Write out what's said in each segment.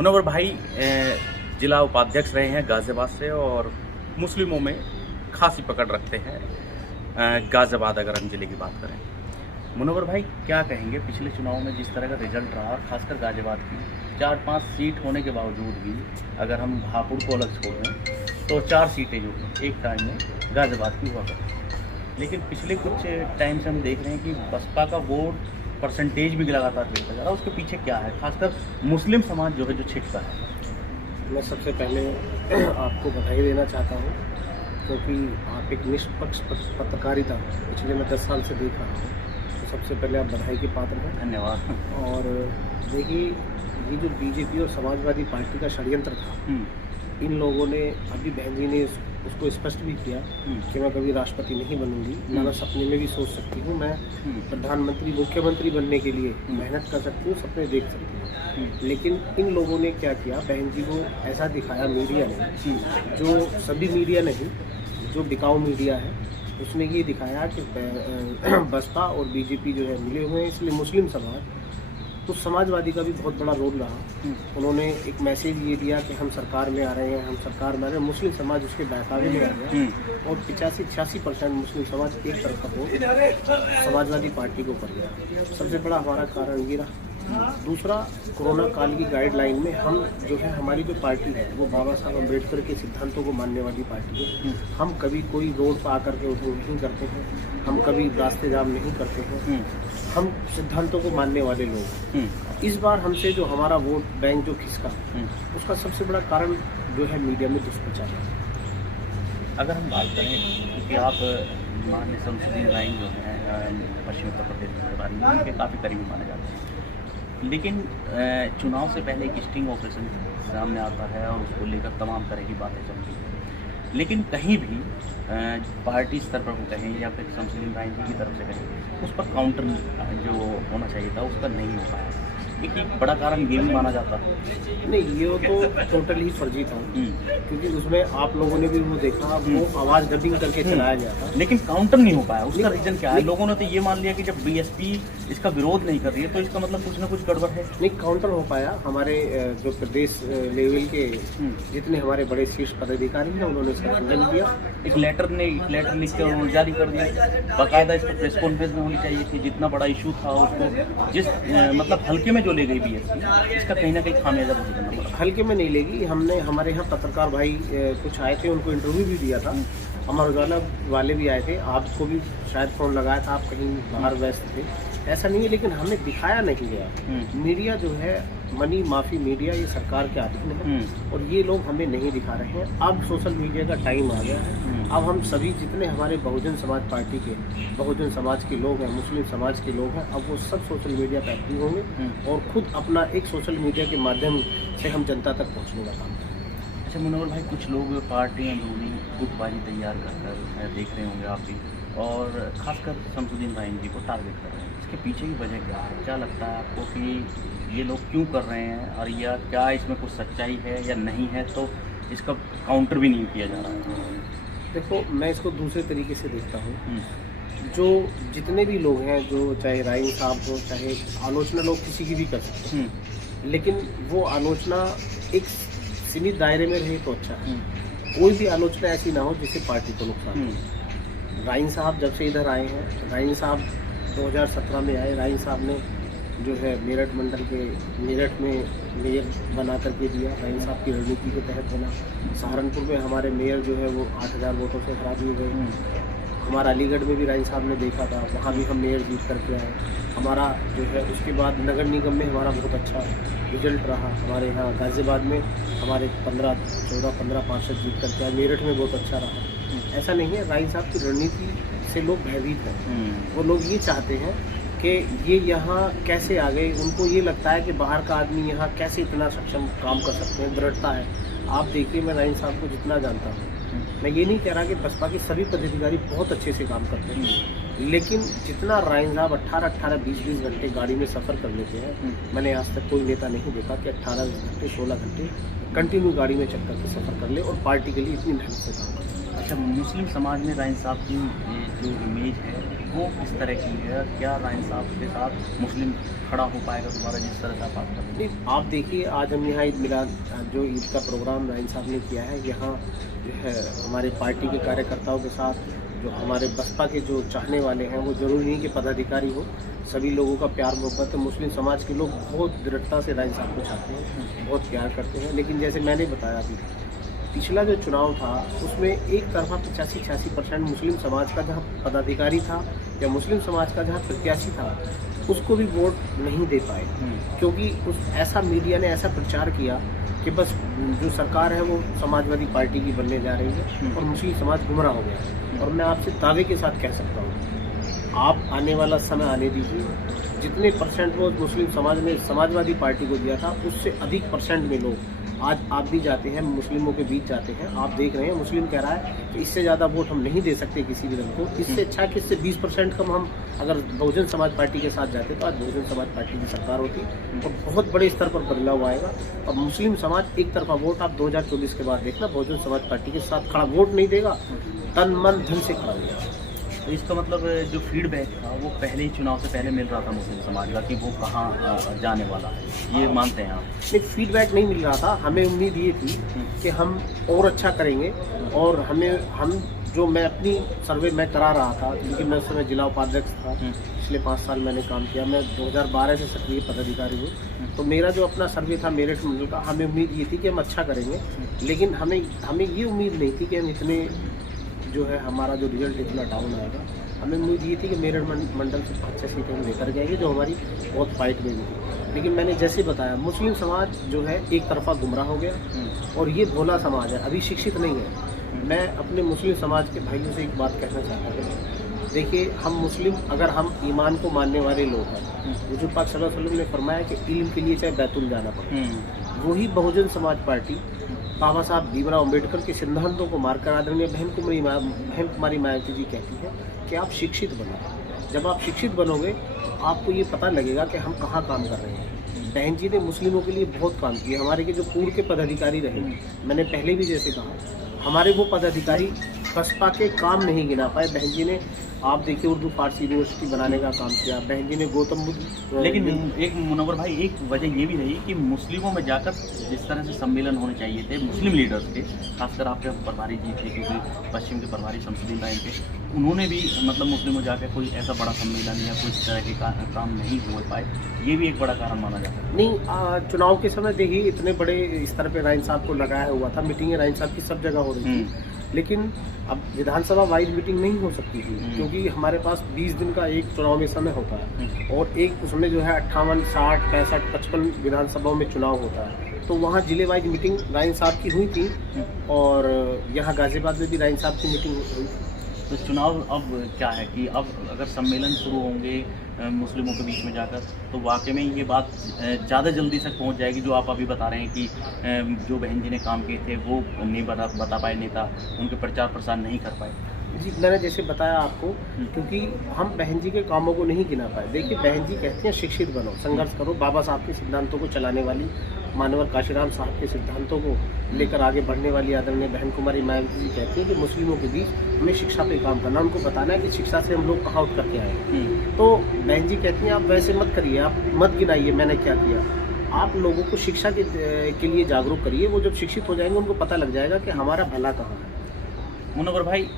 मुनव्वर भाई जिला उपाध्यक्ष रहे हैं गाज़ियाबाद से और मुस्लिमों में खासी पकड़ रखते हैं गाज़ियाबाद अगर हम ज़िले की बात करें। मुनव्वर भाई क्या कहेंगे, पिछले चुनाव में जिस तरह का रिजल्ट रहा, खासकर गाज़ियाबाद की 4-5 सीट होने के बावजूद भी अगर हम हापुड़ को अलग छोड़ दें तो 4 सीटें जो एक टाइम में गाज़ियाबाद की हुआ करती। लेकिन पिछले कुछ टाइम से हम देख रहे हैं कि बसपा का वोट परसेंटेज भी लगातार गिरता जा रहा है। उसके पीछे क्या है, खासकर मुस्लिम समाज जो है जो छिपता है। मैं सबसे पहले आपको बधाई देना चाहता हूँ, क्योंकि आप एक निष्पक्ष पत्रकारिता पिछले मैं 10 साल से देख रहा हूँ, तो सबसे पहले आप बधाई के पात्र हैं। धन्यवाद। और देखिए, ये जो बीजेपी और समाजवादी पार्टी का षड्यंत्र था, इन लोगों ने, अभी बहन जी ने उसको स्पष्ट भी किया कि मैं कभी राष्ट्रपति नहीं बनूंगी, मैं सपने में भी सोच सकती हूँ, मैं प्रधानमंत्री मुख्यमंत्री बनने के लिए मेहनत कर सकती हूँ, सपने देख सकती हूँ। लेकिन इन लोगों ने क्या किया, बहन जी को ऐसा दिखाया मीडिया ने, जो सभी मीडिया नहीं, जो बिकाऊ मीडिया है, उसने ये दिखाया कि बसपा और बीजेपी जो है मिले हुए हैं, इसलिए मुस्लिम समाज, तो समाजवादी का भी बहुत बड़ा रोल रहा। उन्होंने एक मैसेज ये दिया कि हम सरकार में आ रहे हैं, हम सरकार में आ रहे हैं, मुस्लिम समाज उसके बहकावे में आ गया और 85-86% मुस्लिम समाज एक तरफ का वोट समाजवादी पार्टी को कर गया। सबसे बड़ा हमारा कारण ये रहा। दूसरा, कोरोना काल की गाइडलाइन में हम जो है, हमारी जो पार्टी है वो बाबा साहब अम्बेडकर के सिद्धांतों को मानने वाली पार्टी है। हम कभी कोई रोड पर आकर के उठो नहीं करते हैं, हम कभी रास्ते जाम नहीं करते हैं, हम सिद्धांतों को मानने वाले लोग हैं। इस बार हमसे जो हमारा वोट बैंक जो खिसका, उसका सबसे बड़ा कारण जो है मीडिया में दुष्प्रचार है। अगर हम बात करें, क्योंकि आप माननीय शमसुद्दीन राइन जो हैं पश्चिम उत्तर प्रदेश के प्रभारी, उनके काफ़ी करीबी माने जाते हैं, लेकिन चुनाव से पहले एक स्टिंग ऑपरेशन सामने आता है और उसको लेकर तमाम तरह की बातें चलती हैं। लेकिन कहीं भी पार्टी स्तर पर वो कहें या फिर शमसुद्दीन राइन जी की तरफ से कहें, उस पर काउंटर जो होना चाहिए था उसका नहीं हो पाया। एक बड़ा कारण ये भी माना जाता है। नहीं, ये तो टोटल ही फर्जी था, क्योंकि उसमें आप लोगों ने भी वो देखा, वो आवाज़ डबिंग करके चलाया गया था, लेकिन काउंटर नहीं हो पाया। उसका रीजन क्या है? लोगों ने तो ये मान लिया कि जब बीएसपी इसका विरोध नहीं कर रही है तो इसका मतलब कुछ ना कुछ गड़बड़ है। नहीं, काउंटर हो पाया। हमारे जो प्रदेश लेवल के जितने हमारे बड़े शीर्ष पदाधिकारी हैं, उन्होंने इसका खंडन किया। एक लेटर लिख कर उन्होंने जारी कर दिया। बाकायदा इस पर प्रेस कॉन्फ्रेंस में होनी चाहिए थी। जितना बड़ा इशू था उसको जिस मतलब हल्के में जो ले गई बीएसपी, इसका कहीं ना कहीं खामियाजा भुगतना पड़ा। हल्के में नहीं लेगी। हमने, हमारे यहाँ पत्रकार भाई कुछ आए थे, उनको इंटरव्यू भी दिया था, अमर उजाला वाले भी आए थे, आपको भी शायद फ़ोन लगाया था, आप कहीं बाहर व्यस्त थे। ऐसा नहीं है, लेकिन हमें दिखाया नहीं गया। मीडिया जो है, मनी माफी मीडिया, ये सरकार के अधीन है और ये लोग हमें नहीं दिखा रहे हैं। अब सोशल मीडिया का टाइम आ गया है। अब हम सभी जितने हमारे बहुजन समाज पार्टी के, बहुजन समाज के लोग हैं, मुस्लिम समाज के लोग हैं, अब वो सब सोशल मीडिया पर एक्टिव होंगे और खुद अपना एक सोशल मीडिया के माध्यम से हम जनता तक पहुँचने का काम करें। अच्छा मुनव्वर भाई, कुछ लोग पार्टी अंदरूनी गुटबाजी तैयार कर देख रहे होंगे आप भी, और खासकर शमसुद्दीन राइन जी को टारगेट कर रहे हैं। इसके पीछे की वजह क्या है? क्या लगता है आपको कि ये लोग क्यों कर रहे हैं, और या क्या इसमें कुछ सच्चाई है या नहीं है, तो इसका काउंटर भी नहीं किया जा रहा है? देखो, मैं इसको दूसरे तरीके से देखता हूँ। जो जितने भी लोग हैं, जो चाहे राइन साहब हो, चाहे आलोचना लोग किसी की भी कर सकते हैं, लेकिन वो आलोचना एक सीमित दायरे में रहे तो अच्छा है। कोई भी आलोचना ऐसी ना हो जिससे पार्टी को नुकसान हो। राइन साहब जब से इधर आए हैं, राइन साहब 2017 में आए, राइन साहब ने जो है मेरठ मंडल के, मेरठ में मेयर बना करके दिया, राइन साहब की रणनीति के तहत बना। सहारनपुर में हमारे मेयर जो है वो 8000 वोटों से हरा दिए गए। हमारा अलीगढ़ में भी राइन साहब ने देखा था, वहाँ भी हम मेयर जीत करके आए। हमारा जो है उसके बाद नगर निगम में हमारा बहुत अच्छा रिजल्ट रहा। हमारे यहाँ गाज़ियाबाद में हमारे 14-15 पार्षद जीत करके आए। मेरठ में बहुत अच्छा रहा। ऐसा नहीं है, राइन साहब की रणनीति से लोग भयभीत हैं। वो लोग ये चाहते हैं कि ये यहाँ कैसे आ गए। उनको ये लगता है कि बाहर का आदमी यहाँ कैसे इतना सक्षम काम कर सकते हैं, दृढ़ता है। आप देखिए, मैं राइन साहब को जितना जानता हूँ, मैं ये नहीं कह रहा कि बसपा के सभी पदाधिकारी बहुत अच्छे से काम करते हैं, लेकिन जितना राइन साहब 18-18, 20-20 घंटे गाड़ी में सफ़र कर लेते हैं, मैंने आज तक कोई नेता नहीं देखा कि 18 घंटे 16 घंटे कंटिन्यू गाड़ी में चक्कर के सफ़र कर ले और पार्टी के लिए इतनी मेहनत से काम करे। अच्छा, मुस्लिम समाज में राइन साहब की जो इमेज है वो किस तरह की है? क्या नाइंसाफ के साथ मुस्लिम खड़ा हो पाएगा दोबारा जिस तरह से आप बात कर रहे हैं? नहीं, आप देखिए आज हम यहाँ ईद मिलाद जो ईद का प्रोग्राम नाइन साहब ने किया है, यहाँ जो है हमारे पार्टी के कार्यकर्ताओं के साथ जो हमारे बसपा के जो चाहने वाले हैं, वो जरूरी नहीं कि पदाधिकारी हो, सभी लोगों का प्यार मोहब्बत है। मुस्लिम समाज के लोग बहुत दृढ़ता से नाइन साहब को चाहते हैं, बहुत प्यार करते हैं। लेकिन जैसे मैंने बताया अभी, पिछला जो चुनाव था उसमें एक तरफा 85-86% मुस्लिम समाज का जहाँ पदाधिकारी था या मुस्लिम समाज का जहाँ प्रत्याशी था, उसको भी वोट नहीं दे पाए, क्योंकि उस ऐसा मीडिया ने ऐसा प्रचार किया कि बस जो सरकार है वो समाजवादी पार्टी की बनने जा रही है और मुस्लिम समाज गुमराह हो गया। और मैं आपसे दावे के साथ कह सकता हूँ, आप आने वाला समय आने दीजिए, जितने परसेंट वो मुस्लिम समाज ने समाजवादी पार्टी को दिया था, उससे अधिक परसेंट में लोग आज आप भी जाते हैं, मुस्लिमों के बीच जाते हैं, आप देख रहे हैं मुस्लिम कह रहा है कि इससे ज़्यादा वोट हम नहीं दे सकते किसी भी दल को। इससे अच्छा कि इससे 20% कम हम अगर बहुजन समाज पार्टी के साथ जाते तो आज बहुजन समाज पार्टी की सरकार होती और बहुत बड़े स्तर पर बदलाव आएगा। और मुस्लिम समाज एक तरफा वोट आप 2024 के बाद देखना, बहुजन समाज पार्टी के साथ खड़ा वोट नहीं देगा, तन मन धन से खड़ा होगा। तो इसका मतलब जो फीडबैक था वो पहले ही चुनाव से पहले मिल रहा था मुस्लिम समाज का कि वो कहाँ जाने वाला है, ये मानते हैं आप? नहीं, फीडबैक नहीं मिल रहा था, हमें उम्मीद ये थी कि हम और अच्छा करेंगे। और हम जो मैं अपनी सर्वे में करा रहा था, क्योंकि मैं उस समय जिला उपाध्यक्ष था, पिछले 5 साल मैंने काम किया, मैं 2012 से सक्रिय पदाधिकारी हूँ, तो मेरा जो अपना सर्वे था मेरठ मंडल का, हमें उम्मीद ये थी कि हम अच्छा करेंगे। लेकिन हमें ये उम्मीद नहीं थी कि हम इतने जो है हमारा जो रिजल्ट इतना डाउन आएगा। हमें उम्मीद ये थी कि मेरठ मंडल से 5-6 सीटें हम लेकर जाएंगे, जो हमारी बहुत फाइट में भी थी। लेकिन मैंने जैसे बताया, मुस्लिम समाज जो है एक तरफा गुमराह हो गया और ये भोला समाज है, अभी शिक्षित नहीं है। मैं अपने मुस्लिम समाज के भाइयों से एक बात कहना चाहता हूँ, देखिए हम मुस्लिम, अगर हम ईमान को मानने वाले लोग हैं, हुजूर पाक सल्लल्लाहु अलैहि वसल्लम ने फरमाया कि इल्म के लिए चाहे बैतुल जाना पड़े, वही बहुजन समाज पार्टी बाबा साहब भीमराव अम्बेडकर के सिद्धांतों को मारकर आदरणीय बहन कुमारी मायावती जी कहती है कि आप शिक्षित बनो। जब आप शिक्षित बनोगे आपको ये पता लगेगा कि हम कहाँ काम कर रहे हैं। बहन जी ने मुस्लिमों के लिए बहुत काम किया। हमारे के जो पूर्व के पदाधिकारी रहे, मैंने पहले भी जैसे कहा, हमारे वो पदाधिकारी बसपा के काम नहीं गिना पाए। बहन जी ने, आप देखिए, उर्दू फारसी यूनिवर्सिटी बनाने का काम किया। बहन जी ने गौतम बुद्ध, लेकिन एक मुनव्वर भाई, एक वजह ये भी रही कि मुस्लिमों में जाकर जिस तरह से सम्मेलन होने चाहिए थे मुस्लिम लीडर्स के, खासकर आपके प्रभारी जी थे, क्योंकि पश्चिम के प्रभारी शमसुद्दीन राय थे, उन्होंने भी मतलब मुस्लिमों जाकर कोई ऐसा बड़ा सम्मेलन या कोई तरह के काम नहीं हो पाए, ये भी एक बड़ा कारण माना जाता है। नहीं, चुनाव के समय देखिए इतने बड़े स्तर पर राइन साहब को लगाया हुआ था, मीटिंगें राइन साहब की सब जगह हो रही थी, लेकिन अब विधानसभा वाइज मीटिंग नहीं हो सकती थी, क्योंकि हमारे पास 20 दिन का एक चुनाव में समय होता है और एक उसमें जो है 58, 60, 65, 55 विधानसभाओं में चुनाव होता है। तो वहाँ जिले वाइज मीटिंग राइन साहब की हुई थी और यहाँ गाजियाबाद में भी राइन साहब की मीटिंग हुई थी। तो चुनाव अब क्या है कि अब अगर सम्मेलन शुरू होंगे मुस्लिमों के बीच में जाकर, तो वाकई में ये बात ज़्यादा जल्दी तक पहुंच जाएगी, जो आप अभी बता रहे हैं कि जो बहन जी ने काम किए थे वो नहीं बता पाए नेता, उनके प्रचार प्रसार नहीं कर पाए। जी, मैंने जैसे बताया आपको, क्योंकि हम बहन जी के कामों को नहीं गिना पाए। देखिए, बहन जी कहती हैं शिक्षित बनो, संघर्ष करो, बाबा साहब के सिद्धांतों को चलाने वाली, मानवर काशीराम साहब के सिद्धांतों को लेकर आगे बढ़ने वाली आदरणीय बहन कुमारी मायावती जी कहती हैं कि मुस्लिमों के बीच हमें शिक्षा पे काम करना, उनको बताना है कि शिक्षा से हम लोग कहाँ उठ करके आए। तो बहन जी कहती हैं आप वैसे मत करिए, आप मत गिनाइए मैंने क्या किया, आप लोगों को शिक्षा के लिए जागरूक करिए। वो जब शिक्षित हो जाएंगे उनको पता लग जाएगा कि हमारा भला कहाँ है। मुनव्वर भाई,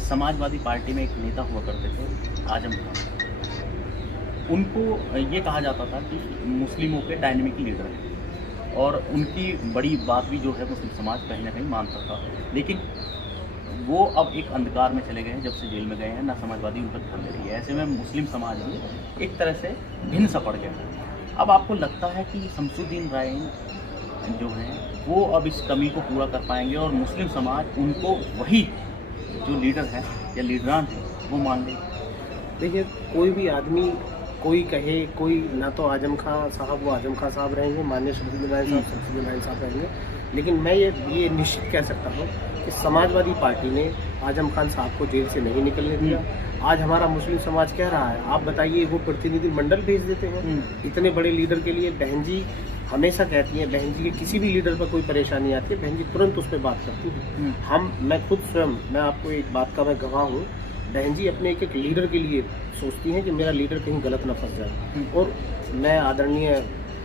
समाजवादी पार्टी में एक नेता हुआ करते थे आजम खान, उनको ये कहा जाता था कि मुस्लिमों के डायनेमिक लीडर हैं और उनकी बड़ी बात भी जो है मुस्लिम समाज कहीं ना कहीं मानता था, लेकिन वो अब एक अंधकार में चले गए हैं जब से जेल में गए हैं, ना समाजवादी उन पर ध्यान दे रही है। ऐसे में मुस्लिम समाज भी एक तरह से भिन्न सा पड़ गया। अब आपको लगता है कि शमसुद्दीन राय जो हैं वो अब इस कमी को पूरा कर पाएंगे और मुस्लिम समाज उनको वही जो लीडर है या लीडरान है वो मान ले? देखिए, कोई भी आदमी कोई कहे, कोई ना तो आजम खान साहब वो आजम खान साहब रहेंगे, माननीय शमसुद्दीन राय साहब शमसुद्दीन राय साहब रहेंगे, लेकिन मैं ये निश्चित कह सकता हूँ कि समाजवादी पार्टी ने आजम खान साहब को जेल से नहीं निकलने दिया। आज हमारा मुस्लिम समाज कह रहा है, आप बताइए, वो प्रतिनिधि मंडल भेज देते हैं इतने बड़े लीडर के लिए। बहन जी हमेशा कहती हैं, बहन जी के किसी भी लीडर पर कोई परेशानी आती है, बहन जी तुरंत उस पर बात करती हैं। मैं खुद स्वयं, मैं आपको एक बात का मैं गवाह हूँ बहन जी अपने एक एक लीडर के लिए सोचती हैं कि मेरा लीडर कहीं गलत ना फंस जाए। और मैं आदरणीय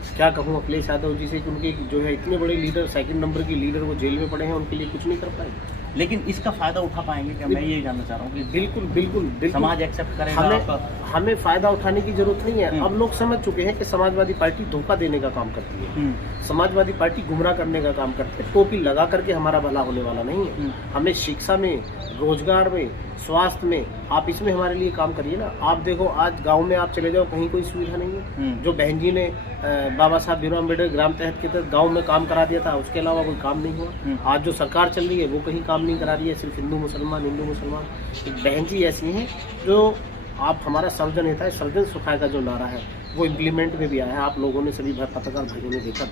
क्या कहूँ अखिलेश यादव जी से कि उनके जो है इतने बड़े लीडर, सेकंड नंबर के लीडर वो जेल में पड़े हैं, उनके लिए कुछ नहीं कर पाए। लेकिन इसका फायदा उठा पाएंगे क्या? मैं ये जानना चाह रहा हूँ कि बिल्कुल बिल्कुल बिल्कुल समाज एक्सेप्ट करेगा आपका? हमें फायदा उठाने की जरूरत नहीं है। अब लोग समझ चुके हैं कि समाजवादी पार्टी धोखा देने का काम करती है, समाजवादी पार्टी गुमराह करने का काम करती है। टोपी लगा करके हमारा भला होने वाला नहीं है। हमें शिक्षा में, रोजगार में, स्वास्थ्य में, आप इसमें हमारे लिए काम करिए ना। आप देखो आज गांव में आप चले जाओ, कहीं कोई सुविधा नहीं है। जो बहन जी ने बाबा साहब भीमराव अम्बेडकर ग्राम तहत के तहत गांव में काम करा दिया था, उसके अलावा कोई काम नहीं हुआ। आज जो सरकार चल रही है वो कहीं काम नहीं करा रही है, सिर्फ हिंदू मुसलमान। एक बहन जी ऐसी हैं जो आप हमारा सर्जन हिताय सर्जन सुखाय का जो नारा है वो इम्प्लीमेंट में भी आया है। आप लोगों ने सभी पत्रकार भाइयों ने देखा।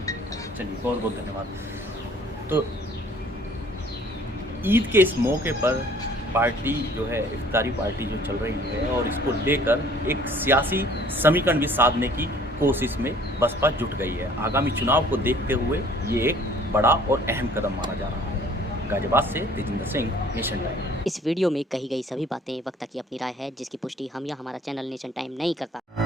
चलिए बहुत बहुत धन्यवाद। तो ईद के इस मौके पर पार्टी जो है, इफ्तारी पार्टी जो चल रही है और इसको लेकर एक सियासी समीकरण भी साधने की कोशिश में बसपा जुट गई है। आगामी चुनाव को देखते हुए ये एक बड़ा और अहम कदम माना जा रहा है। गाजियाबाद से तेजिंदर सिंह, नेशन टाइम। इस वीडियो में कही गई सभी बातें वक्ता की अपनी राय है, जिसकी पुष्टि हम या हमारा चैनल नेशन टाइम नहीं करता।